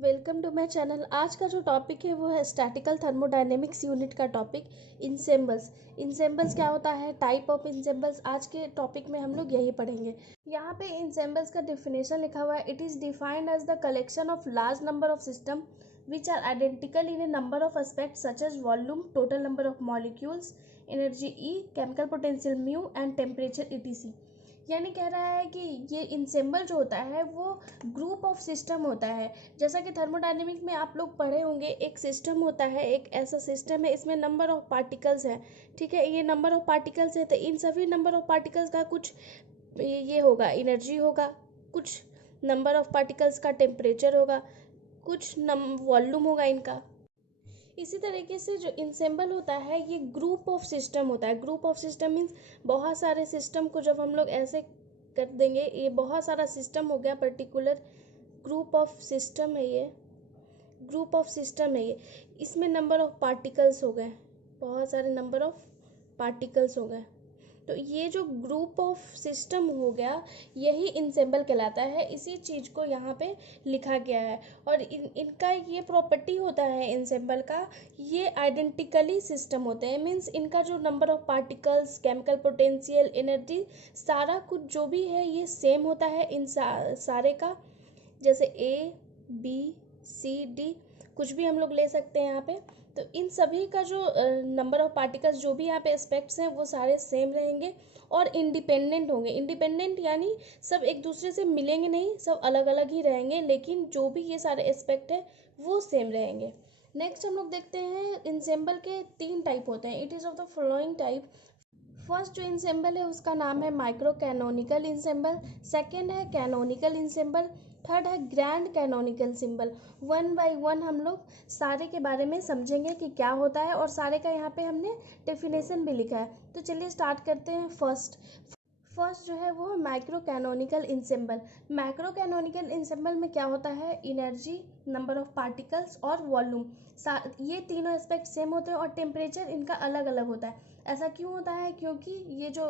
Welcome to my channel. आज का जो टॉपिक है वो है स्टैटिकल थर्मोडायनेमिक्स यूनिट का टॉपिक इंसेम्बल्स। इंसेम्बल्स क्या होता है, टाइप ऑफ इंसेम्बल्स, आज के टॉपिक में हम लोग यही पढ़ेंगे। यहाँ पे इंसेम्बल्स का डेफिनेशन लिखा हुआ है। It is defined as the collection of large number of system which are identical in a number of aspects such as volume, total number of molecules, energy E, chemical potential mu and temperature ETC. यानी कह रहा है कि ये ensemble जो होता है वो ग्रुप ऑफ सिस्टम होता है। जैसा कि थर्मोडायनेमिक में आप लोग पढ़े होंगे, एक सिस्टम होता है, एक ऐसा सिस्टम है, इसमें नंबर ऑफ पार्टिकल्स है। ठीक है, ये नंबर ऑफ पार्टिकल्स है तो इन सभी नंबर ऑफ पार्टिकल्स का कुछ ये होगा, एनर्जी होगा, कुछ नंबर ऑफ पार्टिकल्स का टेम्परेचर होगा, कुछ वॉल्यूम होगा इनका। इसी तरीके से जो इंसेम्बल होता है ये ग्रुप ऑफ सिस्टम होता है। ग्रुप ऑफ सिस्टम मीन्स बहुत सारे सिस्टम को जब हम लोग ऐसे कर देंगे, ये बहुत सारा सिस्टम हो गया, पर्टिकुलर ग्रुप ऑफ सिस्टम है ये, ग्रुप ऑफ सिस्टम है ये। इसमें नंबर ऑफ पार्टिकल्स हो गए, बहुत सारे नंबर ऑफ पार्टिकल्स हो गए। तो ये जो ग्रुप ऑफ सिस्टम हो गया यही इंसेम्बल कहलाता है। इसी चीज़ को यहाँ पे लिखा गया है और इनका ये प्रॉपर्टी होता है इंसेम्बल का, ये आइडेंटिकली सिस्टम होते हैं। मीन्स इनका जो number of particles, chemical potential, energy, सारा कुछ जो भी है ये सेम होता है इन सारे का। जैसे ए, बी, सी, डी, कुछ भी हम लोग ले सकते हैं यहाँ पे। तो इन सभी का जो नंबर ऑफ पार्टिकल्स जो भी यहाँ पे एस्पेक्ट्स हैं वो सारे सेम रहेंगे और इंडिपेंडेंट होंगे। इंडिपेंडेंट यानी सब एक दूसरे से मिलेंगे नहीं, सब अलग अलग ही रहेंगे, लेकिन जो भी ये सारे एस्पेक्ट है वो सेम रहेंगे। नेक्स्ट हम लोग देखते हैं इंसेम्बल के 3 टाइप होते हैं। It is of the following type. First जो इंसेम्बल है उसका नाम है माइक्रो कैनोनिकल इंसेम्बल, सेकेंड है कैनोनिकल इंसेम्बल, थर्ड है grand canonical symbol. One by one हम लोग सारे के बारे में समझेंगे कि क्या होता है और सारे का यहाँ पे हमने डेफिनेशन भी लिखा है। तो चलिए स्टार्ट करते हैं। फर्स्ट जो है वो micro canonical ensemble. Micro canonical ensemble में क्या होता है, एनर्जी, नंबर ऑफ पार्टिकल्स और वॉल्यूम, ये तीनों एस्पेक्ट सेम होते हैं और टेम्परेचर इनका अलग अलग होता है। ऐसा क्यों होता है, क्योंकि ये जो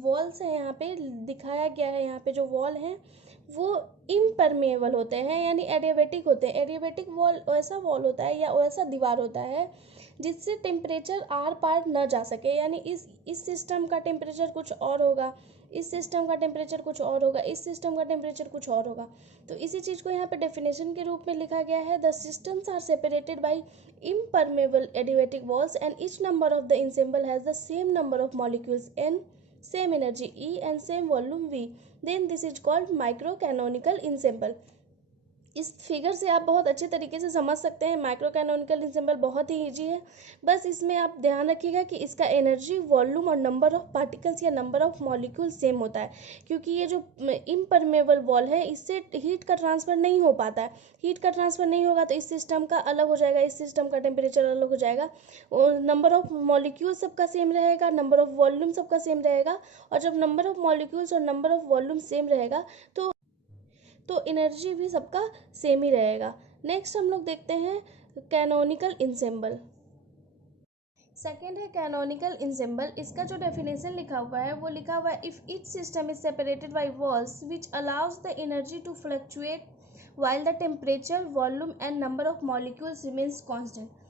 वॉल्स हैं यहाँ पे दिखाया गया है, यहाँ पे जो वॉल हैं वो इम्परमेबल होते हैं, यानी एडियाबेटिक होते हैं। एडियाबेटिक वॉल ऐसा वॉल होता है या ऐसा दीवार होता है जिससे टेम्परेचर आर पार न जा सके। यानी इस सिस्टम का टेम्परेचर कुछ और होगा, इस सिस्टम का टेम्परेचर कुछ और होगा, इस सिस्टम का टेम्परेचर कुछ और होगा। तो इसी चीज़ को यहाँ पे डेफिनेशन के रूप में लिखा गया है। The systems are separated by impermeable adiabatic walls and each number of the ensemble has the same number of molecules n, same energy E and same volume V. Then this is called microcanonical ensemble. इस figure से आप बहुत अच्छे तरीके से समझ सकते हैं माइक्रो कैनोनिकल इंसेम्बल बहुत ही ईजी है। बस इसमें आप ध्यान रखिएगा कि इसका एनर्जी, वॉल्यूम और नंबर ऑफ पार्टिकल्स या नंबर ऑफ मॉलिक्यूल सेम होता है, क्योंकि ये जो इम्परमेबल वॉल है इससे हीट का ट्रांसफ़र नहीं हो पाता है। हीट का ट्रांसफ़र नहीं होगा तो इस सिस्टम का अलग हो जाएगा, इस सिस्टम का टेम्परेचर अलग हो जाएगा, और नंबर ऑफ मॉलिक्यूल सबका सेम रहेगा, नंबर ऑफ वॉल्यूम सबका सेम रहेगा। और जब नंबर ऑफ मॉलिक्यूल्स और नंबर ऑफ वॉल्यूम सेम रहेगा तो एनर्जी भी सबका सेम ही रहेगा। नेक्स्ट हम लोग देखते हैं कैनोनिकल इंसेम्बल। सेकेंड है कैनोनिकल इंसेम्बल। इसका जो डेफिनेशन लिखा हुआ है वो लिखा हुआ है, if each system is separated by walls which allows the energy to fluctuate while the temperature, volume and number of molecules remains constant.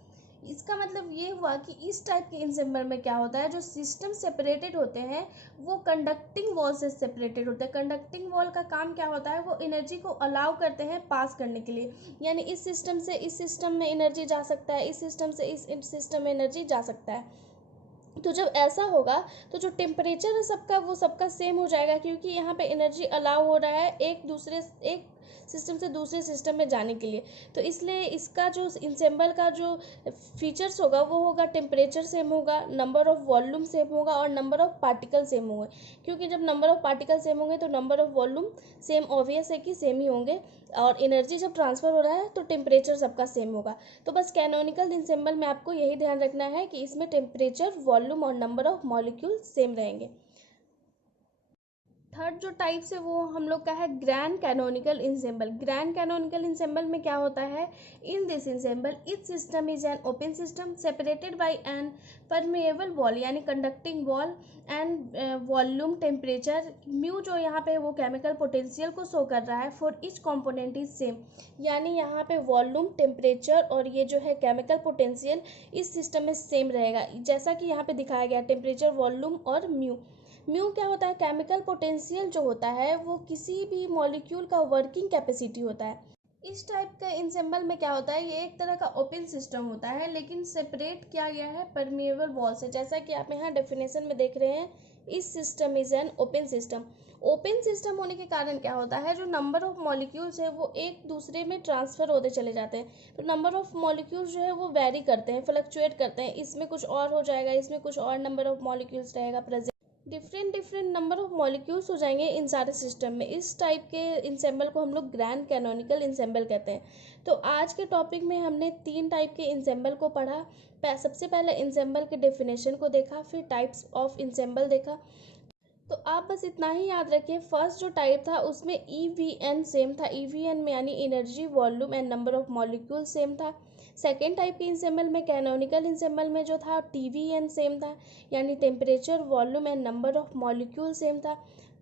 इसका मतलब ये हुआ कि इस टाइप के इंसेम्बल में क्या होता है, जो सिस्टम सेपरेटेड होते हैं वो कंडक्टिंग वॉल से सेपरेटेड होते हैं। कंडक्टिंग वॉल का काम क्या होता है, वो एनर्जी को अलाउ करते हैं पास करने के लिए, यानी इस सिस्टम से इस सिस्टम में एनर्जी जा सकता है, इस सिस्टम से इस सिस्टम में एनर्जी जा सकता है। तो जब ऐसा होगा तो जो टेम्परेचर है सबका वो सबका सेम हो जाएगा, क्योंकि यहाँ पे एनर्जी अलाउ हो रहा है एक सिस्टम से दूसरे सिस्टम में जाने के लिए। तो इसलिए इसका जो इंसेम्बल का जो फीचर्स होगा वो होगा, टेम्परेचर सेम होगा, नंबर ऑफ वॉल्यूम सेम होगा और नंबर ऑफ पार्टिकल सेम होंगे। क्योंकि जब नंबर ऑफ पार्टिकल सेम होंगे तो number of volume same, obvious है कि सेम ही होंगे, और एनर्जी जब ट्रांसफ़र हो रहा है तो टेम्परेचर सबका सेम होगा। तो बस कैनोनिकल इंसेम्बल में आपको यही ध्यान रखना है कि इसमें टेम्परेचर, वॉल्यूम और नंबर ऑफ मॉलिक्यूल सेम रहेंगे। थर्ड जो टाइप्स है वो हम लोग का है grand canonical ensemble. Grand canonical ensemble में क्या होता है, in this ensemble each system is an open system separated by an permeable wall यानी conducting wall and volume temperature. Mu जो यहाँ पे वो केमिकल पोटेंशियल को शो कर रहा है for each component is same, यानी यहाँ पे वॉल्यूम टेम्परेचर और ये जो है केमिकल पोटेंशियल इस सिस्टम में सेम रहेगा, जैसा कि यहाँ पे दिखाया गया टेम्परेचर, वॉल्यूम और म्यू। म्यू क्या होता है, केमिकल पोटेंशियल जो होता है वो किसी भी मॉलिक्यूल का वर्किंग कैपेसिटी होता है। इस टाइप का इंसेंबल में क्या होता है, ये एक तरह का ओपन सिस्टम होता है लेकिन सेपरेट किया गया है परमेएबल वॉल से, जैसा कि आप यहाँ डेफिनेशन में देख रहे हैं, इस system is an open system. Open system होने के कारण क्या होता है, जो नंबर ऑफ मॉलिक्यूल्स है वो एक दूसरे में ट्रांसफर होते चले जाते हैं। तो नंबर ऑफ मॉलिक्यूल्स जो है वो वेरी करते हैं, फ्लक्चुएट करते हैं, इसमें कुछ और हो जाएगा, इसमें कुछ और नंबर ऑफ मॉलिक्यूल्स रहेगा present, different number of molecules हो जाएंगे इन सारे सिस्टम में। इस टाइप के इंसेंबल को हम लोग ग्रैंड कैनोनिकल इंसेंबल कहते हैं। तो आज के टॉपिक में हमने 3 टाइप के इंसेंबल को पढ़ा। सबसे पहले इंसेंबल के डेफिनेशन को देखा, फिर टाइप्स ऑफ इंसेंबल देखा। तो आप बस इतना ही याद रखिए, फर्स्ट जो टाइप था उसमें EVN सेम था, EVN में यानी energy, volume and number of molecule same था। सेकेंड टाइप के इंसेंबल में कैनोनिकल इंसेंबल में जो था TVN सेम था, यानी temperature, volume and number of molecule same था।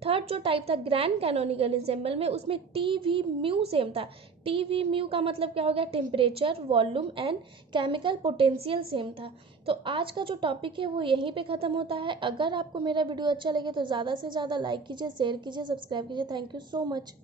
थर्ड जो टाइप था ग्रैंड कैनोनिकल इंसेंबल में, उसमें TV म्यू सेम था। TV म्यू का मतलब क्या हो गया, temperature, volume and chemical potential same था। तो आज का जो टॉपिक है वो यहीं पे ख़त्म होता है। अगर आपको मेरा वीडियो अच्छा लगे तो ज़्यादा से ज़्यादा लाइक कीजिए, शेयर कीजिए, सब्सक्राइब कीजिए। Thank you so much.